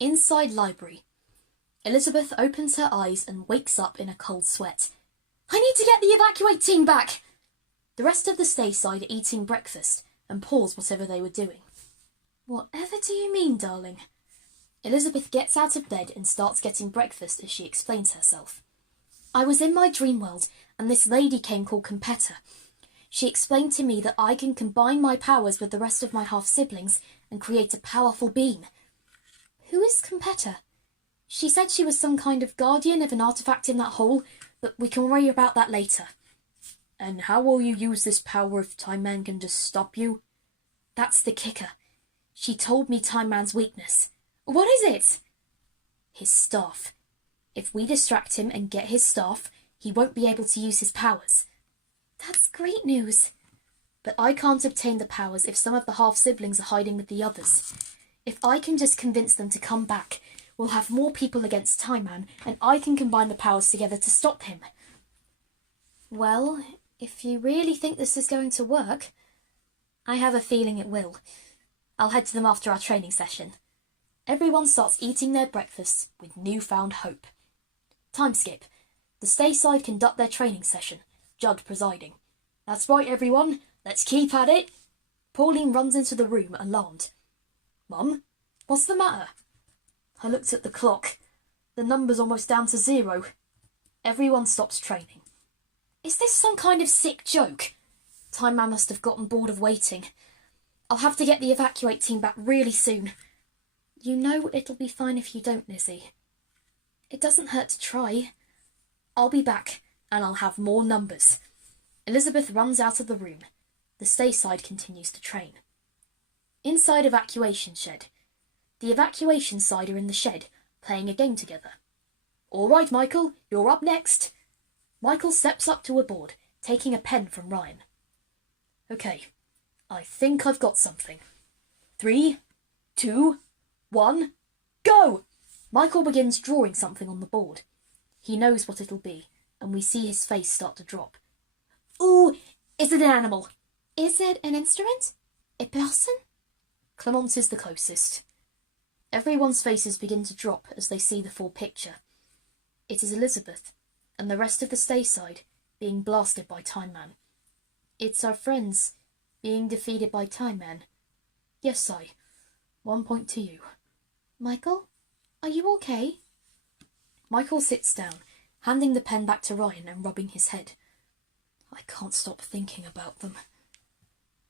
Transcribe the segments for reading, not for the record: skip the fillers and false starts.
Inside library. Elizabeth opens her eyes and wakes up in a cold sweat. I need to get the evacuate team back! The rest of the Stayside are eating breakfast and pause whatever they were doing. Whatever do you mean, darling? Elizabeth gets out of bed and starts getting breakfast as she explains herself. I was in my dream world and this lady came called Competa. She explained to me that I can combine my powers with the rest of my half-siblings and create a powerful being. Who is Competa? She said she was some kind of guardian of an artifact in that hole, but we can worry about that later. And how will you use this power if Timeman can just stop you? That's the kicker. She told me Timeman's weakness. What is it? His staff. If we distract him and get his staff, he won't be able to use his powers. That's great news. But I can't obtain the powers if some of the half-siblings are hiding with the others. If I can just convince them to come back, we'll have more people against Timeman, and I can combine the powers together to stop him. Well, if you really think this is going to work, I have a feeling it will. I'll head to them after our training session. Everyone starts eating their breakfasts with newfound hope. Time skip. The Stayside conduct their training session, Judd presiding. That's right, everyone. Let's keep at it. Pauline runs into the room, alarmed. Mum, what's the matter? I looked at the clock. The number's almost down to 0. Everyone stops training. Is this some kind of sick joke? Timeman must have gotten bored of waiting. I'll have to get the evacuate team back really soon. You know it'll be fine if you don't, Lizzie. It doesn't hurt to try. I'll be back, and I'll have more numbers. Elizabeth runs out of the room. The Stayside continues to train. Inside evacuation shed. The evacuation side are in the shed, playing a game together. All right, Michael, you're up next. Michael steps up to a board, taking a pen from Ryan. Okay, I think I've got something. 3, 2, 1, go! Michael begins drawing something on the board. He knows what it'll be, and we see his face start to drop. Ooh, is it an animal? Is it an instrument? A person? Clemence is the closest. Everyone's faces begin to drop as they see the full picture. It is Elizabeth, and the rest of the Stayside, being blasted by Timeman. It's our friends, being defeated by Timeman. Yes, 1 point to you. Michael, are you okay? Michael sits down, handing the pen back to Ryan and rubbing his head. I can't stop thinking about them.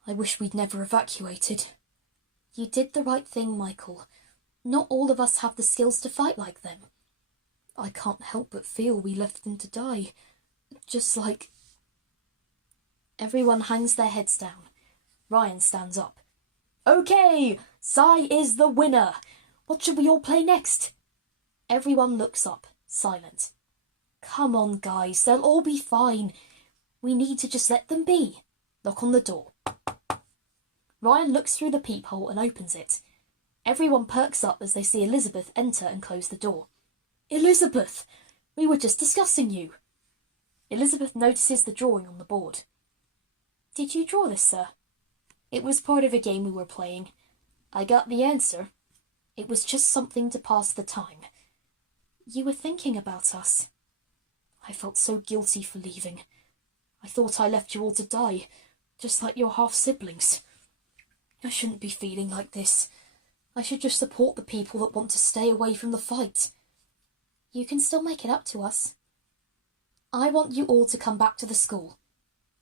I wish we'd never evacuated. You did the right thing, Michael. Not all of us have the skills to fight like them. I can't help but feel we left them to die. Just like... Everyone hangs their heads down. Ryan stands up. Okay, Sai is the winner. What should we all play next? Everyone looks up, silent. Come on, guys, they'll all be fine. We need to just let them be. Knock on the door. Ryan looks through the peephole and opens it. Everyone perks up as they see Elizabeth enter and close the door. Elizabeth! We were just discussing you. Elizabeth notices the drawing on the board. Did you draw this, sir? It was part of a game we were playing. I got the answer. It was just something to pass the time. You were thinking about us. I felt so guilty for leaving. I thought I left you all to die, just like your half-siblings. I shouldn't be feeling like this. I should just support the people that want to stay away from the fight. You can still make it up to us. I want you all to come back to the school.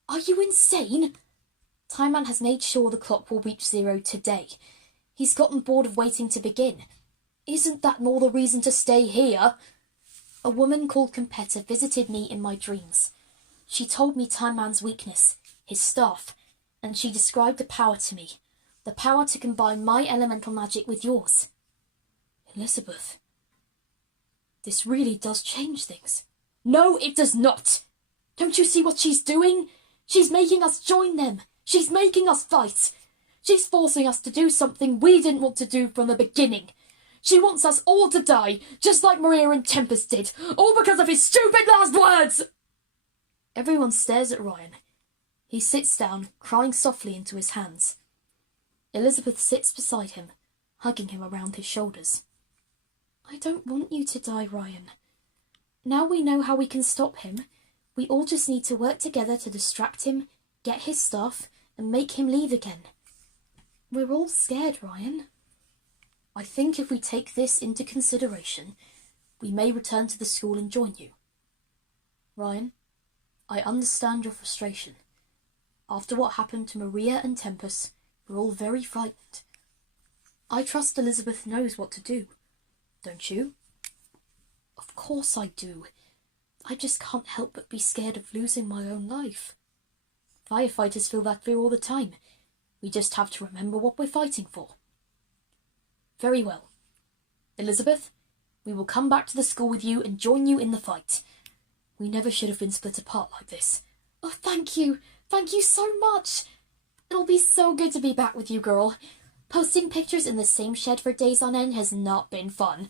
Are you insane? Timeman has made sure the clock will reach 0 today. He's gotten bored of waiting to begin. Isn't that more the reason to stay here? A woman called Competa visited me in my dreams. She told me Timeman's weakness, his staff, and she described the power to me, the power to combine my elemental magic with yours. Elizabeth, this really does change things. No, it does not. Don't you see what she's doing? She's making us join them. She's making us fight. She's forcing us to do something we didn't want to do from the beginning. She wants us all to die, just like Mya and Tempest did, all because of his stupid last words! Everyone stares at Ryan. He sits down, crying softly into his hands. Elizabeth sits beside him, hugging him around his shoulders. I don't want you to die, Ryan. Now we know how we can stop him. We all just need to work together to distract him, get his stuff, and make him leave again. We're all scared, Ryan. I think if we take this into consideration, we may return to the school and join you. Ryan, I understand your frustration. After what happened to Mya and Tempest, we're all very frightened. I trust Elizabeth knows what to do. Don't you? Of course I do. I just can't help but be scared of losing my own life. Firefighters feel that fear all the time. We just have to remember what we're fighting for. Very well. Elizabeth, we will come back to the school with you and join you in the fight. We never should have been split apart like this. Oh, thank you. Thank you so much. It'll be so good to be back with you, girl. Posting pictures in the same shed for days on end has not been fun.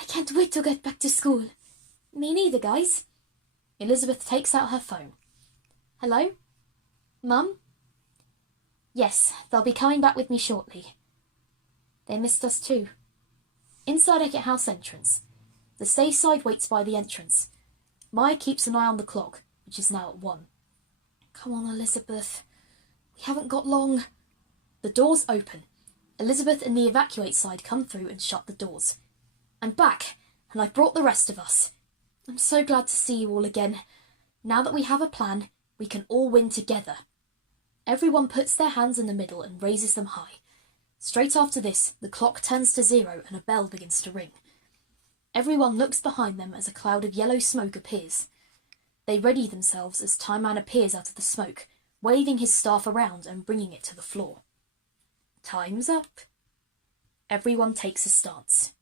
I can't wait to get back to school. Me neither, guys. Elizabeth takes out her phone. Hello? Mum? Yes, they'll be coming back with me shortly. They missed us too. Inside Eckett House entrance. The safe side waits by the entrance. Mya keeps an eye on the clock, which is now at 1. Come on, Elizabeth. We haven't got long. The doors open. Elizabeth and the evacuate side come through and shut the doors. I'm back, and I've brought the rest of us. I'm so glad to see you all again. Now that we have a plan, we can all win together. Everyone puts their hands in the middle and raises them high. Straight after this, the clock turns to 0 and a bell begins to ring. Everyone looks behind them as a cloud of yellow smoke appears. They ready themselves as Timeman appears out of the smoke, waving his staff around and bringing it to the floor. Time's up. Everyone takes a stance.